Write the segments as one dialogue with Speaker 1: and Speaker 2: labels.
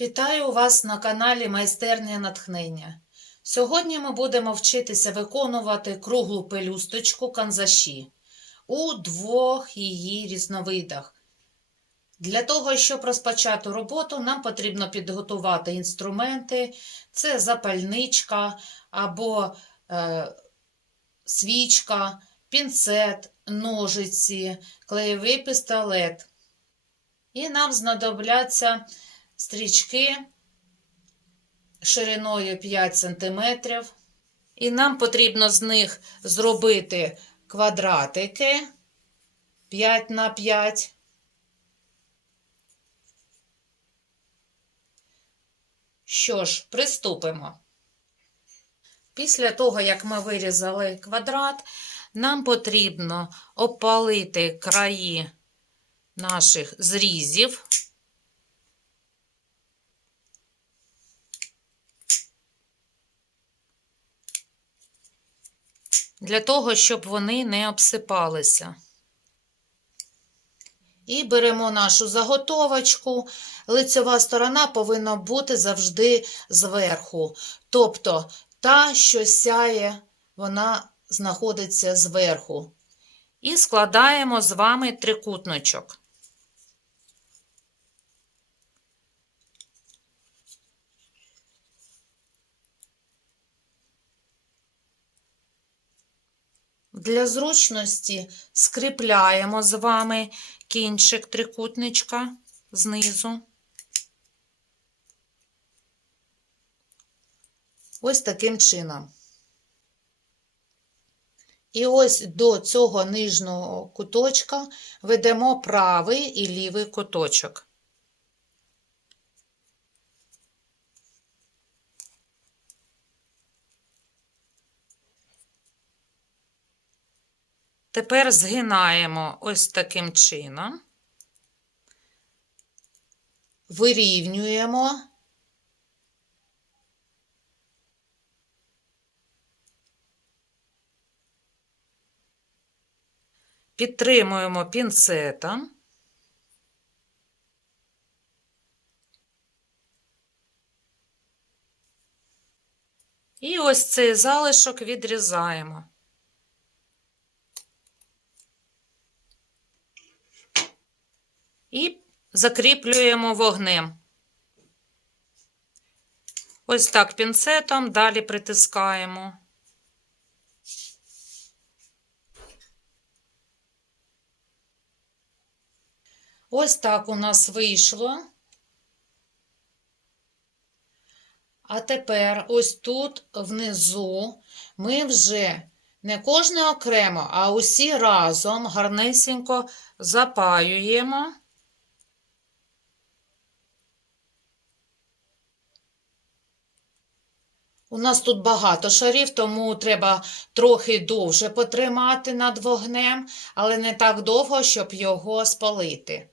Speaker 1: Вітаю вас на каналі Майстерня натхнення. Сьогодні ми будемо вчитися виконувати круглу пелюсточку канзаші у двох її різновидах. Для того, щоб розпочати роботу, нам потрібно підготувати інструменти. Це запальничка або е, свічка, пінцет, ножиці, клеєвий пістолет. І нам знадобляться стрічки шириною 5 см. І нам потрібно з них зробити квадратики 5 на 5. Що ж, приступимо. Після того, як ми вирізали квадрат, нам потрібно опалити краї наших зрізів. Для того, щоб вони не обсипалися. І беремо нашу заготовочку. Лицьова сторона повинна бути завжди зверху. Тобто та, що сяє, вона знаходиться зверху. І складаємо з вами трикутничок. Для зручності скріпляємо з вами кінчик трикутничка знизу. Ось таким чином. І ось до цього нижнього куточка ведемо правий і лівий куточок. Тепер згинаємо ось таким чином, вирівнюємо. Підтримуємо пінцетом. І ось цей залишок відрізаємо. І закріплюємо вогнем. Ось так пінцетом далі притискаємо. Ось так у нас вийшло. А тепер ось тут внизу ми вже не кожне окремо, а усі разом гарнесенько запаюємо. У нас тут багато шарів, тому треба трохи довше потримати над вогнем, але не так довго, щоб його спалити.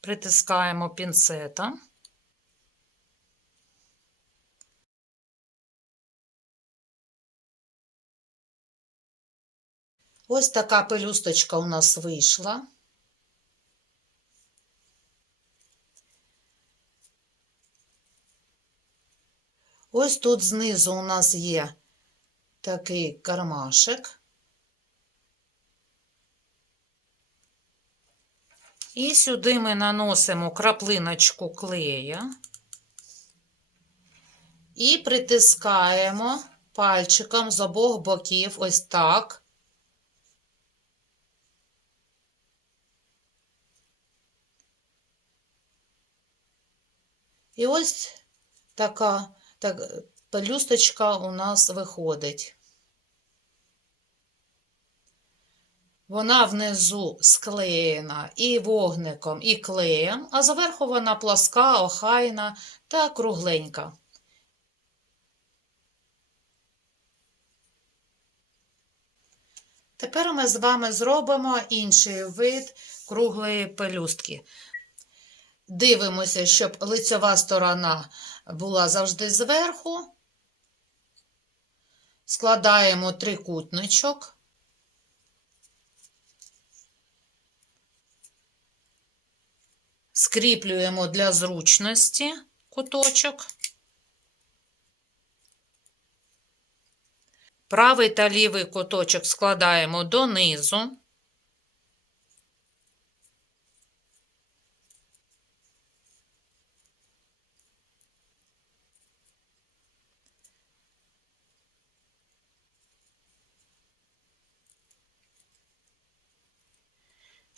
Speaker 1: Притискаємо пінцета. Ось така пелюсточка у нас вийшла. Ось тут знизу у нас є такий кармашек. І сюди ми наносимо краплиночку клея і притискаємо пальчиком з обох боків ось так. І ось така так, пелюсточка у нас виходить. Вона внизу склеєна і вогником, і клеєм, а зверху вона пласка, охайна та кругленька. Тепер ми з вами зробимо інший вид круглої пелюстки. Дивимося, щоб лицьова сторона була завжди зверху. складаємо трикутничок. Скріплюємо для зручності куточок. Правий та лівий куточок складаємо донизу.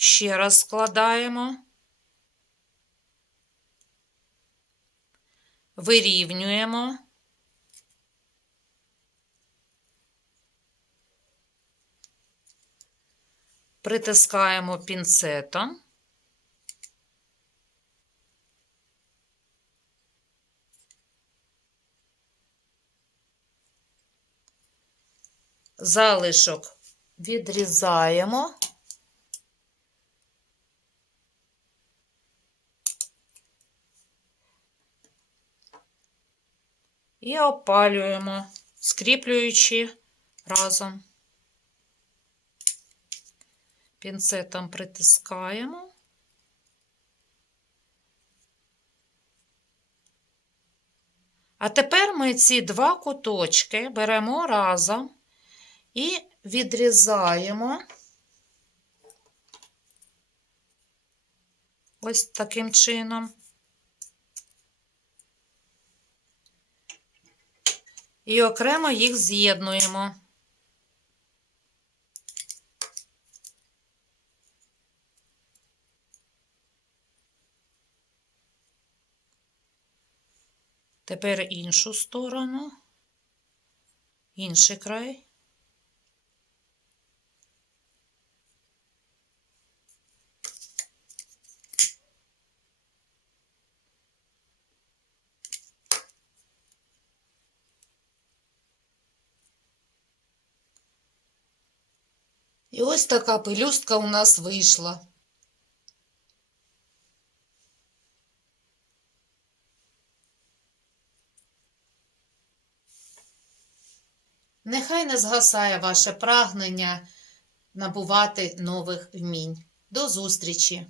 Speaker 1: Ще раз складаємо. Вирівнюємо. Притискаємо пінцетом. Залишок відрізаємо. І опалюємо, скріплюючи разом. Пінцетом притискаємо. А тепер ми ці два куточки беремо разом і відрізаємо ось таким чином. І окремо їх з'єднуємо. Тепер іншу сторону, інший край. І ось така пелюстка у нас вийшла. Нехай не згасає ваше прагнення набувати нових вмінь. До зустрічі!